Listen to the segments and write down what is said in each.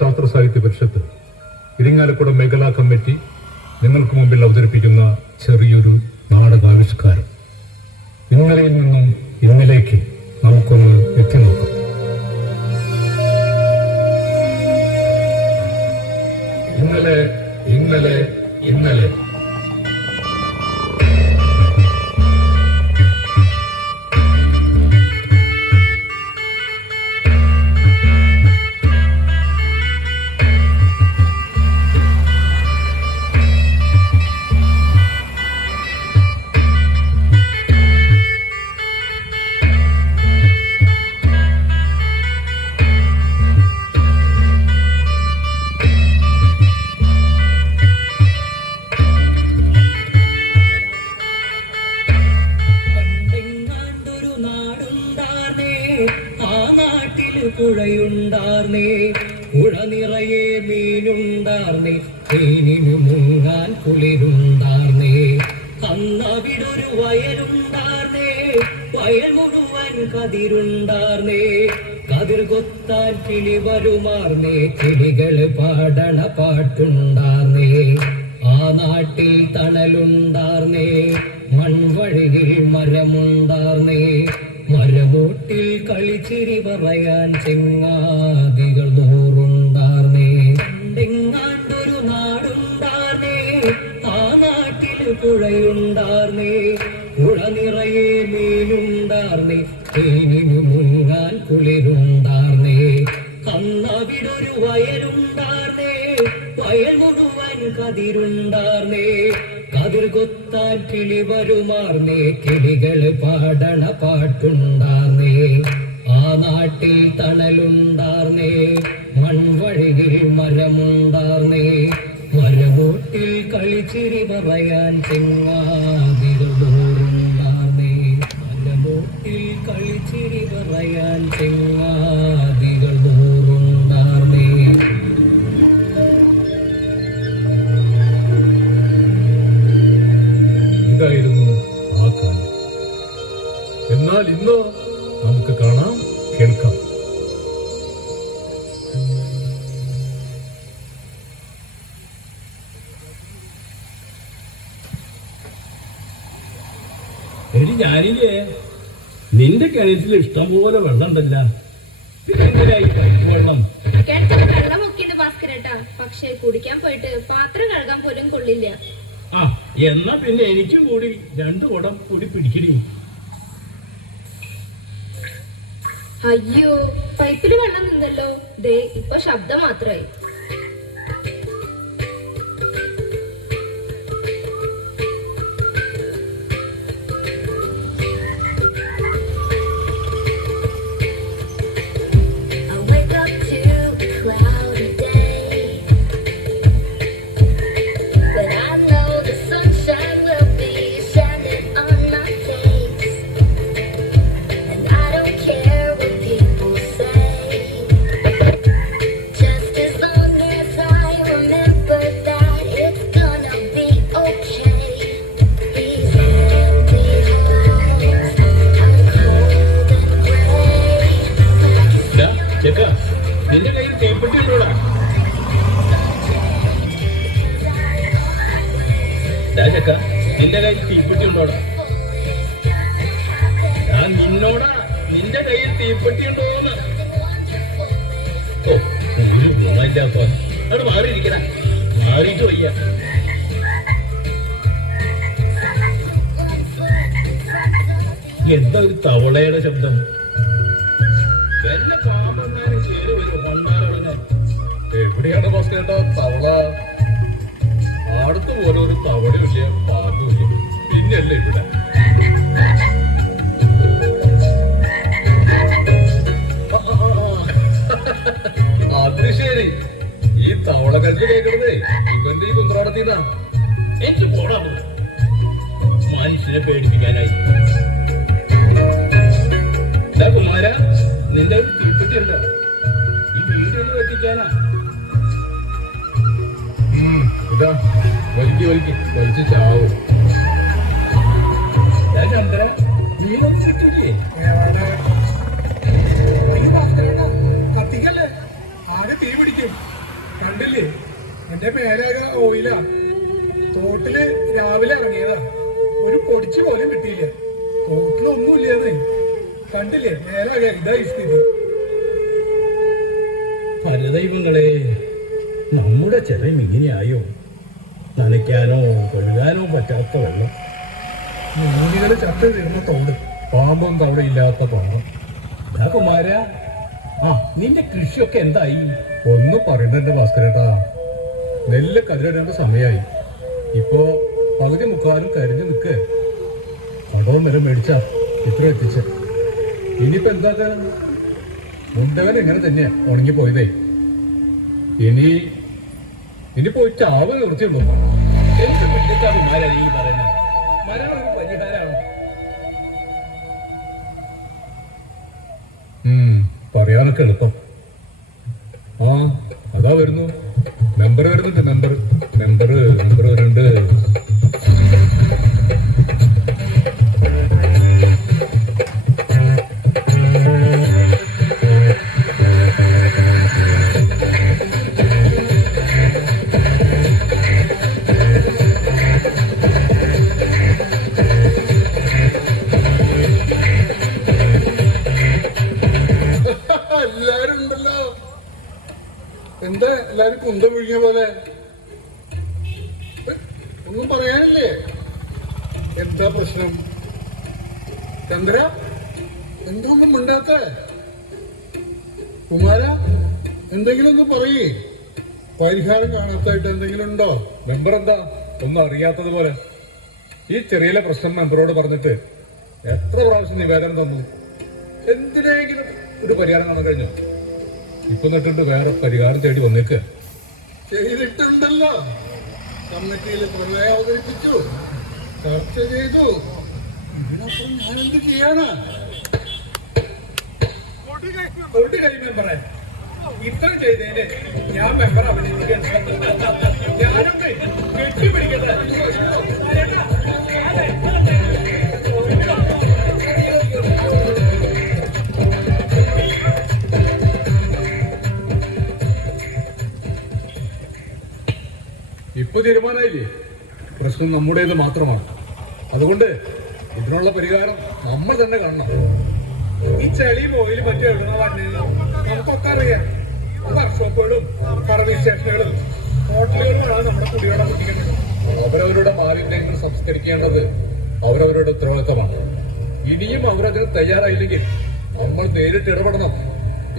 ശാസ്ത്ര സാഹിത്യ പരിഷത്ത് ഇരിങ്ങാലക്കുട മേഖലാ കമ്മിറ്റി നിങ്ങൾക്ക് മുമ്പിൽ അവതരിപ്പിക്കുന്ന ചെറിയൊരു നാടകാവിഷ്കാരം. പുഴ നിറയെ മീനുണ്ടാർന്നേ മീനിനു മുങ്ങാൻ കുളിരുണ്ടാർന്നേ. അന്നവിടൊരു വയലുണ്ടാർന്നേ വയൽ മുഴുവൻ കതിരുണ്ടാർന്നേ. കതിർ കൊത്താൻ കിളി വരുമാർന്നേ കിളികൾ പാടണ പാട്ടുണ്ടാർന്നേ. ആ നാട്ടിൽ തണലുണ്ടാർന്നേ മൺവഴിയിൽ മരമുണ്ടാർന്നേ. മരമൂട്ടിൽ കളിച്ചിരി പറയാൻ ചെങ്ങാതികൾ പുഴയുണ്ടാർന്നേ പുഴ നിറയെ മീനുണ്ടാർന്നേ തേനിനു മുങ്ങാൻ കുളിരുണ്ടാർന്നേ. അന്നവിടൊരു വയലുണ്ടാർന്നേ വയൽ മുഴുവൻ കതിരുണ്ടാർന്നേ. കതിർ കൊത്താൻ കിളി വരുമാർന്നേ കിളികൾ പാടണ പാട്ടുണ്ടാർന്നേ. ആ നാട്ടിൽ തണലുണ്ടാർന്നേ മരമൂട്ടിൽ കളിച്ചിരി ഞാനില്ലേ? നിന്റെ കിണറ്റിൽ വെള്ളം ഉണ്ടല്ല. പിന്നെങ്ങനെയായി പൈപ്പ് വെള്ളം? കിണറ്റിൽ വെള്ളം മുക്കിയത് ഭാസ്കരേട്ടാ പക്ഷെ കുടിക്കാൻ പോയിട്ട് പാത്രം കഴുകാൻ പോലും കൊള്ളില്ല. ആ എന്നാ പിന്നെ എനിക്ക് കൂടി രണ്ടു കുടം കൂടി പിടിക്കണി അയ്യോ പൈപ്പിൽ വെള്ളം നിന്നല്ലോ. ദേ ഇപ്പൊ ശബ്ദം മാത്രമായി വലിക്ക് വലിക്ക് വലിച്ച് ചാവും ചന്ദ്ര? നീനൊന്നും കിട്ടില്ലേ കത്തിക്കല്ലേ? ആകെ തീ പിടിക്കും. കണ്ടില്ലേ? എന്റെ മേലാകെ ഓയിലാ. തോട്ടിൽ രാവിലെ ഇറങ്ങിയതാ. ഒരു പൊടിച്ച് പോലും കിട്ടിയില്ല. തോട്ടിലൊന്നുമില്ലെന്നേ. കണ്ടില്ലേ? മേലാകെ ഇതായി സ്ഥിതി. പരദൈവങ്ങളെ നമ്മുടെ ചെറിയ ഇങ്ങനെയായോ നനയ്ക്കാനോ കഴുകാനോ പറ്റാത്ത വെള്ളം. മീനുകൾ ചത്ത് തീർന്ന തോട് പാമ്പും തവളയില്ലാത്ത പാമ്പം. ആ കുമാര. ആ നിന്റെ കൃഷിയൊക്കെ എന്തായി? ഒന്ന് പറയണ്ടെ ഭാസ്കരേട്ടാ. നെല്ല് കതിരിടേണ്ട സമയമായി ഇപ്പോ പകുതി മുക്കാലും കരിഞ്ഞു നിൽക്ക്. കടവും വരെ മേടിച്ച ഇത്ര എത്തിച്ച്. ഇനിയിപ്പോ എന്താക്കാൻ മുണ്ടവൻ എങ്ങനെ തന്നെയാ ഉണങ്ങിപ്പോയതേ? ഇനി ഇനി പോയി ചാവ് നിർത്തിയുള്ളൂ. എനിക്ക് കുമാര നീ പറയുന്നത്? മരണം ഒരു പരിഹാരമാണ്. പറയാനൊക്കെ എളുപ്പം. ആ അതാ വരുന്നു. കുന്തം പോലെ ഒന്നും പറയാനില്ലേ? എന്താ പ്രശ്നം? ചന്ദ്ര എന്തൊന്നും മിണ്ടാത്ത? കുമാര എന്തെങ്കിലും ഒന്ന് പറയേ. പരിഹാരം കാണാത്തായിട്ട് എന്തെങ്കിലും ഉണ്ടോ? മെമ്പർ എന്താ? ഒന്നും അറിയാത്തത് പോലെ. ഈ ചെറിയ പ്രശ്നം മെമ്പറോട് പറഞ്ഞിട്ട് എത്ര പ്രാവശ്യം നിവേദനം തന്നു? എന്തിനെങ്കിലും ഒരു പരിഹാരം കാണാൻ കഴിഞ്ഞു? ഇപ്പൊ നട്ടിട്ട് വേറെ പരിഹാരം തേടി വന്നേക്ക്. ചെയ്തിട്ടുണ്ടല്ലോ. കമ്മിറ്റിയിൽ പ്രമേയം അവതരിപ്പിച്ചു. ചർച്ച ചെയ്തു. ഇതിനൊപ്പം ഞാൻ എന്ത് ചെയ്യാണ്? ഒരു കൈ മെമ്പറെ ഇത്ര ചെയ്തേനെ ഞാൻ മെമ്പർ അഭിനയിക്കുകയാണ് ഞാനൊക്കെ കെട്ടിപ്പിടിക്കട്ടെ. തീരുമാനമായില്ലേ? പ്രശ്നം നമ്മുടേത് മാത്രമാണ്. അതുകൊണ്ട് ഇതിനുള്ള പരിഹാരം നമ്മൾ തന്നെ കാണണം. ഈ ചെളി ഓയിലും മറ്റും നമുക്കൊക്കെ അറിയാം വർക്ക്ഷോപ്പുകളും സർവീസ് സ്റ്റേഷനുകളും ഹോട്ടലുകളുമാണ് നമ്മുടെ കുടിവെള്ളം കുടിക്കുന്നത്. അവരവരുടെ മാലിന്യങ്ങൾ സംസ്കരിക്കേണ്ടത് അവരവരുടെ ഉത്തരവാദിത്തമാണ്. ഇനിയും അവരതിന് തയ്യാറായില്ലെങ്കിൽ നമ്മൾ നേരിട്ട് ഇടപെടണം.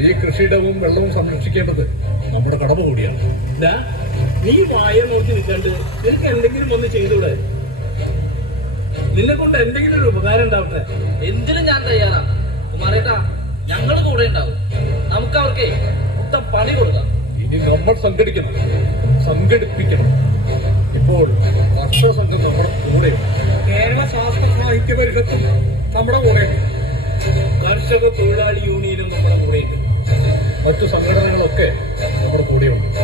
ഈ കൃഷിയിടവും വെള്ളവും സംരക്ഷിക്കേണ്ടത് നമ്മുടെ കടമ കൂടിയാണ്. നീ വായ നോക്കി നിൽക്കണ്ട്. നിനക്ക് എന്തെങ്കിലും ഒന്ന് ചെയ്തൂടെ നിന്നെ കൊണ്ട് എന്തെങ്കിലും ഒരു ഉപകാരം ഉണ്ടാവട്ടെ? എന്തിനും ഞാൻ തയ്യാറാ. കുമാരേട്ടാ ഞങ്ങൾ കൂടെ ഉണ്ടാവും. നമുക്ക് അവർക്ക് മൊത്തം പണി കൊടുക്കാം. ഇനി നമ്മൾ സംഘടിക്കണം. സംഘടിപ്പിക്കണം. ഇപ്പോൾ വർഷ സംഘം നമ്മുടെ കൂടെ കേരള ശാസ്ത്ര സാഹിത്യ പരിഷത്തും നമ്മുടെ കൂടെ കർഷക തൊഴിലാളി യൂണിയനും നമ്മുടെ കൂടെയുണ്ട് മറ്റു സംഘടനകളൊക്കെ നമ്മുടെ കൂടെയുണ്ട്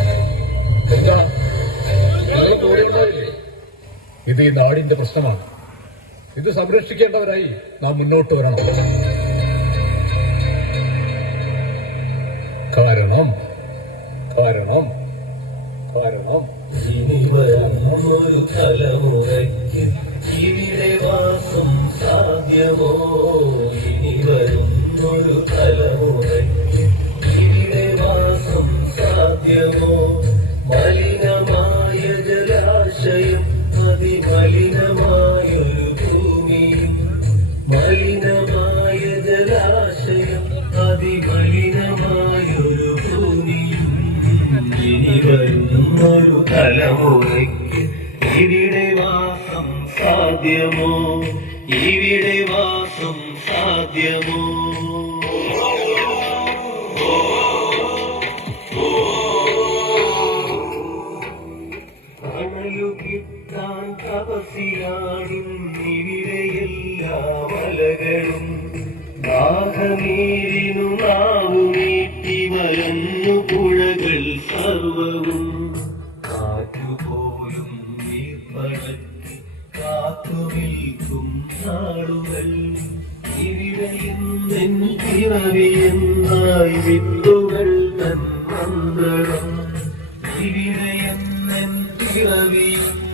ഇത് ഈ നാടിന്റെ പ്രശ്നമാണ്. ഇത് സംരക്ഷിക്കേണ്ടവരായി നാം മുന്നോട്ട് വരണം. ഇവിടെ വാസം സാധ്യമോ? ഇവിടെ വാസം സാധ്യമോ?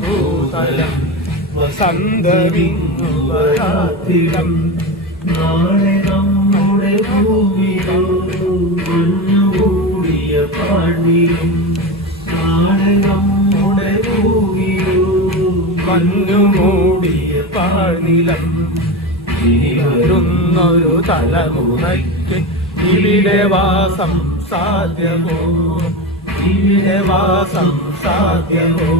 ഭൂതലം വസന്തമിന്നു വസന്തമിന്നു നാളെ നമ്മുടെ ഭൂമിയോ കൂടിയ പാടിയും നാളെ മഞ്ഞുമൂടിയ പാടിലും ഇനി വരുന്നൊരു തലമുറയ്ക്ക് ഇവിടെ വാസം സാധ്യമോ? ഇവിടെ വാസം സാധ്യമോ?